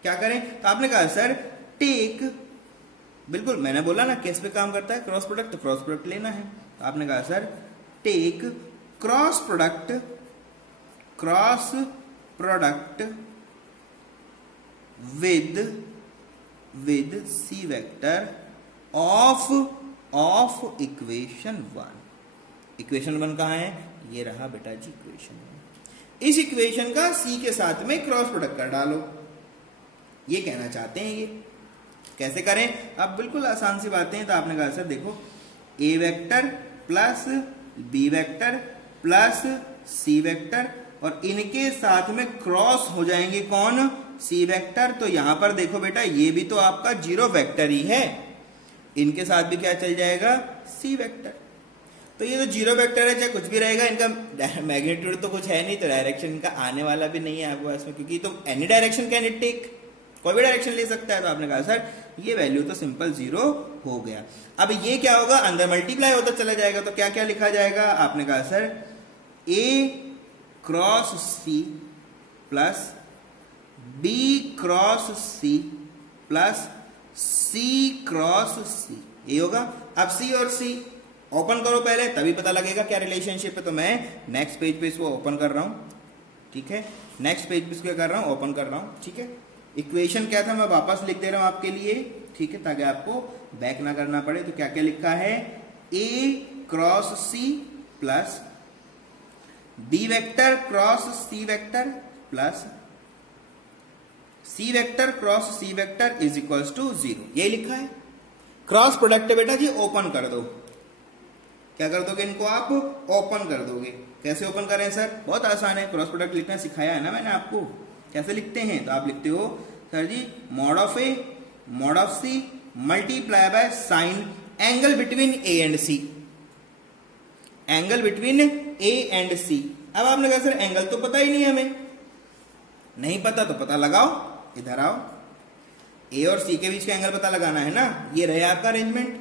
तो आपने कहा सर टेक, बिल्कुल मैंने बोला ना केस पे काम करता है क्रॉस प्रोडक्ट, तो क्रॉस प्रोडक्ट लेना है। तो आपने कहा sir take cross product with c vector of equation 1। Equation 1 कहां है? ये रहा बेटा जी इक्वेशन 1। इस इक्वेशन का सी के साथ में क्रॉस प्रोडक्ट कर डालो, ये कहना चाहते हैं। ये कैसे करें? अब बिल्कुल आसान सी बातें हैं। तो आपने कहा सर देखो, A vector plus B vector plus C vector और इनके साथ में क्रॉस हो जाएंगे कौन? C vector. तो यहां पर देखो बेटा, ये भी तो आपका जीरो वेक्टर ही है, इनके साथ भी क्या चल जाएगा? सी वेक्टर। तो ये तो जीरो वेक्टर है, चाहे कुछ भी रहेगा, इनका मैग्नीट्यूड तो कुछ है नहीं, तो डायरेक्शन इनका आने वाला भी नहीं है आपको इसमें, क्योंकि तो any direction can it take, कोई भी डायरेक्शन ले सकता है। तो आपने कहा सर ये वैल्यू तो सिंपल 0 हो गया। अब ये क्या होगा? अंदर मल्टीप्लाई होता चला जाएगा। तो क्या क्या लिखा जाएगा? आपने कहा sir A cross C plus B cross C plus C cross C, ये होगा। अब सी और सी ओपन करो पहले, तभी पता लगेगा क्या रिलेशनशिप है। तो मैं नेक्स्ट पेज पे इसको ओपन कर रहा हूं, ठीक है। नेक्स्ट पेज पे इसको क्या कर रहा हूं? ओपन कर रहा हूं, ठीक है। इक्वेशन क्या था मैं वापस लिख दे रहा हूं आपके लिए, ठीक है, ताकि आपको बैक ना करना पड़े। तो क्या क्या लिखा है? A cross C plus B vector cross C vector plus C vector cross C vector is equals to 0, ये लिखा है। क्रॉस प्रोडक्ट बेटा जी ओपन कर दो। क्या कर दोगे? इनको आप ओपन कर दोगे। कैसे ओपन करें सर? बहुत आसान है, क्रॉस प्रोडक्ट लिखना सिखाया है ना मैंने आपको। कैसे लिखते हैं? तो आप लिखते हो सर जी mod of A mod of C multiply by sine angle between A and C, angle between A and C. अब आपने कहा सर एंगल तो पता ही नहीं हमें, नहीं पता तो पता लगाओ, इधर आओ। ए और सी के बीच का एंगल पता लगाना है ना, ये रहे आपका अरेंजमेंट,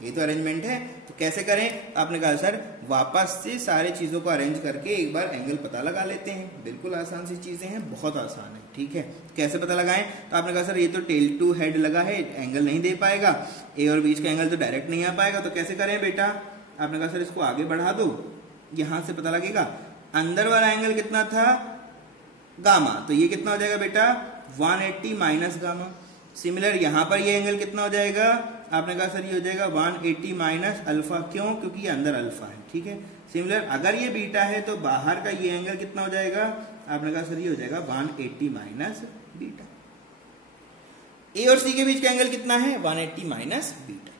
ये तो अरेंजमेंट है। तो कैसे करें? आपने कहा सर वापस से सारी चीजों को अरेंज करके एक बार एंगल पता लगा लेते हैं। बिल्कुल आसान सी चीजें हैं, बहुत आसान है, ठीक है। कैसे पता लगाएं? तो आपने कहा सर ये तो टेल टू हेड लगा है, एंगल नहीं दे पाएगा, ए और बीच का एंगल तो डायरेक्ट नहीं आ पाएगा। तो कैसे करें बेटा? आपने कहा सर इसको आगे बढ़ा दो, यहां से पता लगेगा। अंदर वाला एंगल कितना था? गामा, तो ये कितना हो जाएगा बेटा? 180 माइनस गामा। सिमिलर यहां पर ये एंगल कितना हो जाएगा? आपने कहा सर ये हो जाएगा 180 माइनस अल्फा। क्यों? क्योंकि ये अंदर अल्फा है, ठीक है। सिमिलर अगर ये बीटा है तो बाहर का ये एंगल कितना हो जाएगा? आपने कहा सर ये हो जाएगा 180 माइनस बीटा। ए और सी के बीच का एंगल कितना है? 180 माइनस बीटा।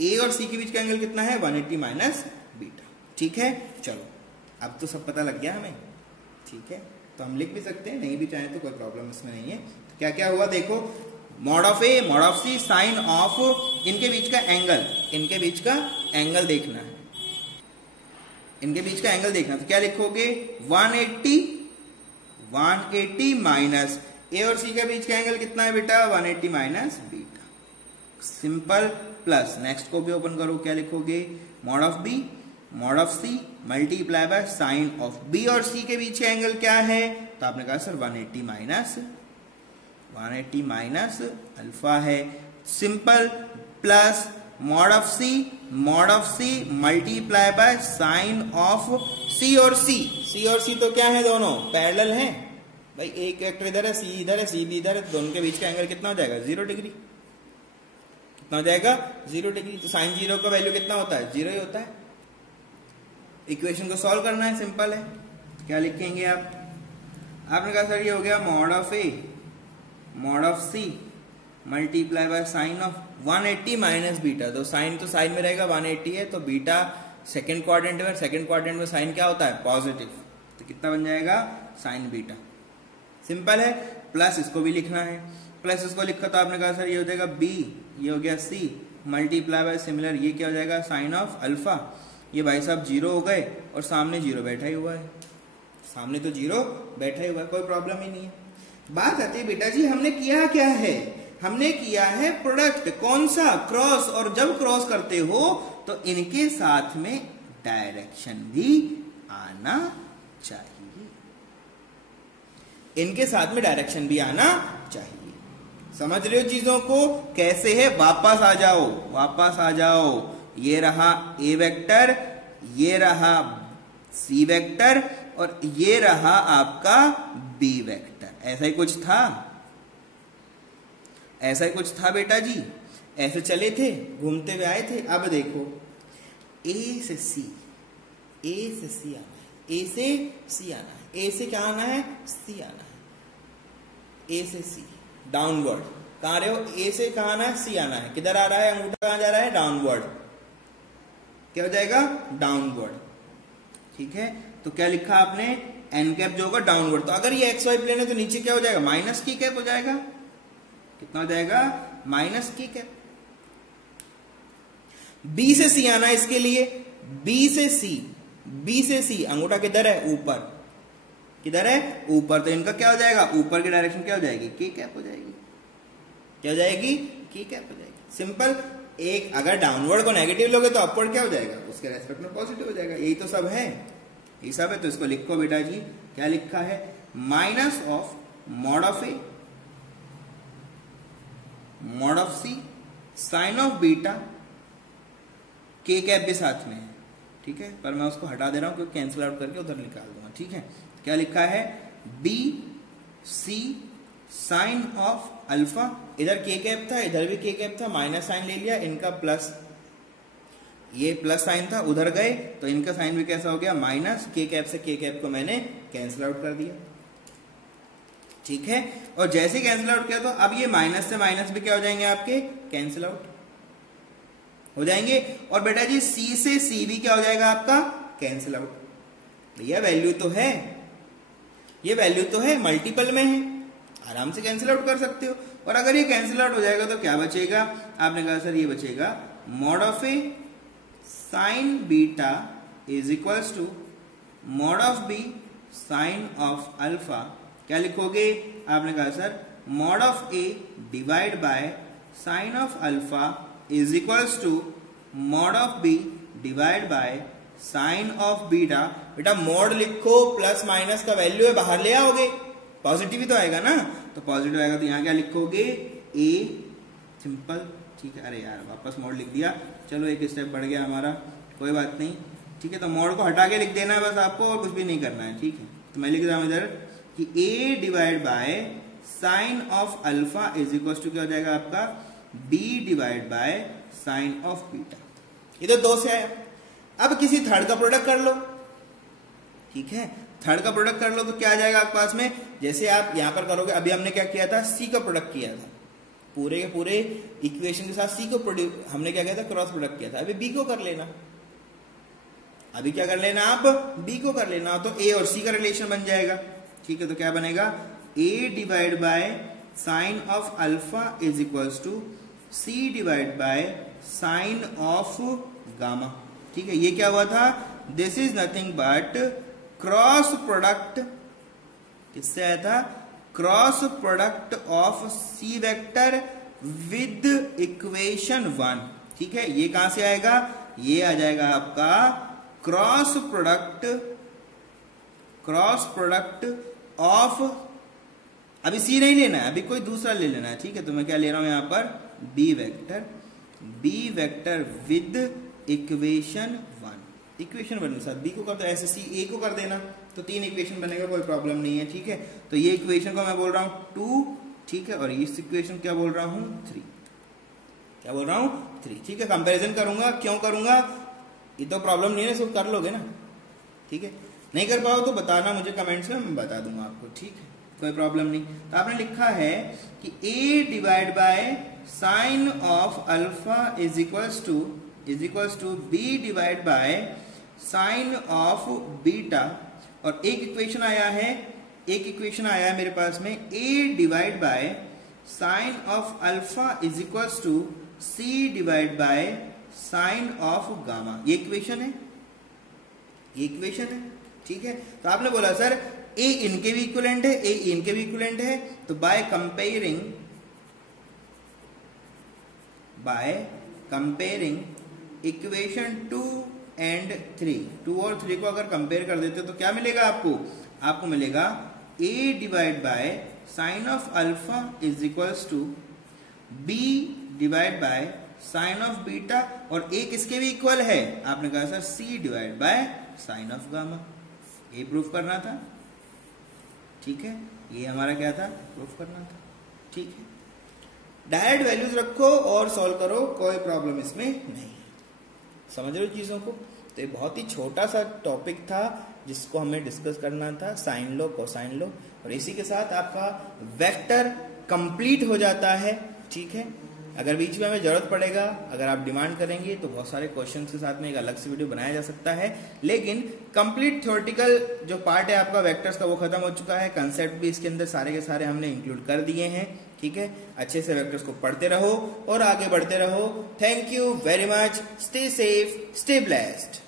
ए और सी के बीच का एंगल कितना है? 180 माइनस बीटा, ठीक है। चलो अब तो सब पता लग गया हमें, ठीक है। तो हम लिख भी सकते हैं, नहीं भी चाहें तो कोई प्रॉब्लम इसमें नहीं है। तो क्या क्या हुआ देखो, mod of A mod of c sine of, इनके बीच का एंगल, इनके बीच का एंगल देखना है, इनके बीच का एंगल देखना। तो क्या लिखोगे? 180 माइनस ए और सी के बीच का एंगल कितना है बेटा? 180 minus beta, simple. Plus next को भी ओपन करो, क्या लिखोगे? Mod of B mod of C multiply by sine of B और सी के बीच का एंगल क्या है? तो आपने कहा सर 180 माइनस अल्फा है, simple. Plus mod of C multiply by sine of C और सी तो क्या है? दोनों पैरेलल हैं भाई, एक वेक्टर इधर है, सी इधर है, सी भी इधर है, दोनों के बीच का एंगल कितना हो जाएगा? 0 डिग्री। कितना हो जाएगा? 0 डिग्री। तो साइन 0 का वैल्यू कितना होता है? 0 ही होता है। इक्वेशन को सॉल्व करना है, सिंपल है। तो क्या लिखेंगे आप? आपने कहा सर ये हो गया mod of A mod of C multiply by sine of 180 minus beta. तो साइन में रहेगा 180 है, तो बीटा सेकंड क्वाड्रेंट में साइन क्या होता है? पॉजिटिव। तो कितना बन जाएगा? साइन बीटा, सिंपल है। प्लस इसको भी लिखना है, प्लस इसको लिखा तो आपने कहा सर ये हो जाएगा बी, ये हो गया सी मल्टीप्लाई बाय सिमिलर, ये क्या हो जाएगा? Sine of alpha. ये भाई साहब 0 हो गए और सामने 0 बैठा ही हुआ है, सामने तो 0 बैठा ही हुआ है, कोई प्रॉब्लम ही नहीं है। बात आती है बेटा जी हमने किया क्या है? हमने किया है प्रोडक्ट, कौन सा? क्रॉस। और जब क्रॉस करते हो तो इनके साथ में डायरेक्शन भी आना चाहिए, इनके साथ में डायरेक्शन भी आना चाहिए। समझ रहे हो चीजों को? कैसे है? वापस आ जाओ। ये रहा ए वेक्टर ये रहा सी वेक्टर और ये रहा आपका बी वेक्टर। ऐसा ही कुछ था, ऐसा ही कुछ था बेटा जी, ऐसे चले थे, घूमते हुए आए थे। अब देखो ए से सी, ए से सी आना है, ए से सी आना है, ए से क्या आना है, सी आना है, ए से सी डाउनवर्ड। कहां रहे हो, ए से कहां आना है, सी आना है। किधर आ रहा है अंगूठा, कहां जा रहा है, डाउनवर्ड। क्या हो जाएगा, डाउनवर्ड। ठीक है, तो क्या लिखा आपने, एन कैप जो होगा डाउनवर्ड। तो अगर ये एक्स वाई प्लेन है तो नीचे क्या हो जाएगा, माइनस की कैप हो जाएगा। कितना हो जाएगा, माइनस की कैप। बी से सी आना है इसके लिए, बी से सी, बी से सी अंगूठा किधर है, ऊपर। किधर है, ऊपर। तो इनका क्या हो जाएगा, ऊपर की डायरेक्शन क्या हो जाएगी, की कैप हो जाएगी। क्या हो जाएगी, की कैप हो जाएगी। सिंपल। एक अगर डाउनवर्ड को नेगेटिव लोगे तो अपवर्ड क्या हो जाएगा, उसके रेस्पेक्ट में पॉजिटिव हो जाएगा। यही तो सब है, यही सब है। तो इसको लिखो बेटा जी, क्या लिखा है, minus of mod of A mod of c sine of beta, के कैप भी साथ में है। ठीक है, पर मैं उसको हटा दे रहा हूं क्योंकि कैंसिल आउट करके उधर निकाल दूंगा। ठीक है, क्या लिखा है, b c sine of alpha, इधर के कैप था, इधर भी के कैप था, माइनस साइन ले लिया, इनका प्लस, ये प्लस साइन था, उधर गए तो इनका साइन भी कैसा हो गया, माइनस। के कैप से के कैप को मैंने कैंसिल आउट कर दिया। ठीक है, और जैसे कैंसिल आउट किया तो अब ये माइनस से माइनस भी क्या हो जाएंगे आपके, कैंसिल आउट हो जाएंगे। और बेटा जी सी से सी भी क्या हो जाएगा आपका, कैंसिल आउट। भैया वैल्यू तो है, ये वैल्यू तो है, मल्टीपल में है, आराम से कैंसिल आउट कर सकते हो। और अगर ये कैंसिल आउट हो जाएगा तो क्या बचेगा, आपने कहा सर ये बचेगा mod of a sine beta is equals to mod of b sine of alpha. क्या लिखोगे, आपने कहा sir mod of a divide by sine of alpha is equals to mod of b divide by sine of beta. बेटा mod लिखो, plus minus का value है, बाहर ले आओगे, पॉजिटिव ही तो आएगा ना। तो पॉजिटिव आएगा तो यहां क्या लिखोगे, ए, सिंपल। ठीक है, अरे यार वापस मॉड लिख दिया, चलो एक स्टेप बढ़ गया हमारा, कोई बात नहीं। ठीक है, तो मॉड को हटा के लिख देना है बस आपको, और कुछ भी नहीं करना है। ठीक है, तो मैं लिख रहा हूं इधर कि a divide by sine of alpha is equal to क्या हो जाएगा आपका, b divide by sine of beta. ये तो दो से आया। अब किसी थर्ड का प्रोडक्ट कर लो। ठीक है, थर्ड का प्रोडक्ट कर लो तो क्या आ जाएगा आपके पास में, जैसे आप यहां पर करोगे, अभी हमने क्या किया था, सी का प्रोडक्ट किया था, पूरे के पूरे इक्वेशन के साथ सी को हमने क्या किया था, क्रॉस प्रोडक्ट किया था। अभी बी को कर लेना, अभी क्या कर लेना, आप बी को कर लेना, तो ए और सी का रिलेशन बन जाएगा। ठीक है, तो क्या बनेगा, A divide by sine of alpha is equals to C divide by sine of gamma. ठीक है, ये क्या हुआ था, this is nothing but cross product, किससे आया था, cross product of C vector with equation 1। ठीक है, ये कहां से आएगा, ये आ जाएगा आपका क्रॉस प्रोडक्ट ऑफ, अभी सी नहीं लेना है, अभी कोई दूसरा ले लेना है। ठीक है, तो मैं क्या ले रहा हूं यहां पर, b vector with equation 1। Equation 1 के साथ बी को कर दो, ऐसे सी ए को कर देना, तो 3 इक्वेशन बनेगा, कोई प्रॉब्लम नहीं है। ठीक है, तो ये इक्वेशन को मैं बोल रहा हूं 2। ठीक है, और इस इक्वेशन क्या बोल रहा हूं, 3। क्या बोल रहा हूं, 3। ठीक है, कंपैरिजन करूंगा, क्यों करूंगा, ये तो प्रॉब्लम नहीं है, सब कर लोगे ना। ठीक है, नहीं कर पाओ तो बताना मुझे कमेंट्स में, मैं बता दूंगा आपको। ठीक है, कोई प्रॉब्लम नहीं। तो आपने लिखा है कि a divide by sine of alpha is equals to b divide by sine of beta. और एक इक्वेशन आया है मेरे पास में, a divide by sine of alpha is equals to c divide by sine of gamma. ये equation है, ये इक्वेशन है। ठीक है, तो आपने बोला सर ए इनके भी इक्विवेलेंट है, ए इनके भी इक्विवेलेंट है, तो बाय कंपेयरिंग इक्वेशन 2 एंड 3, 2 और 3 को अगर कंपेयर कर देते हो तो क्या मिलेगा आपको मिलेगा a divide by sine of alpha is equals to b divide by sine of beta, और एक इसके भी इक्वल है, आपने कहा sir C divide by sine of gamma, ये प्रूफ करना था। ठीक है, ये हमारा क्या था, प्रूफ करना था। ठीक है, डायरेक्ट वैल्यूज रखो और सॉल्व करो, कोई प्रॉब्लम इसमें नहीं। समझ रहे हो चीजों को? तो ये बहुत ही छोटा सा टॉपिक था जिसको हमें डिस्कस करना था, साइन लो कोसाइन लो, और इसी के साथ आपका वेक्टर कंप्लीट हो जाता है। ठीक है, अगर बीच में हमें जरूरत पड़ेगा, अगर आप डिमांड करेंगे तो बहुत सारे क्वेश्चंस के साथ में एक अलग से वीडियो बनाया जा सकता है, लेकिन कंप्लीट थ्योरेटिकल जो पार्ट है आपका वेक्टर्स का वो खत्म हो चुका है। कंसेप्ट भी इसके अंदर सारे के सारे हमने इंक्लूड कर दिए हैं। ठीक है, अच्छे से वेक्टर्स को पढ़ते रहो और आगे बढ़ते रहो। Thank you very much, stay safe, stay blessed.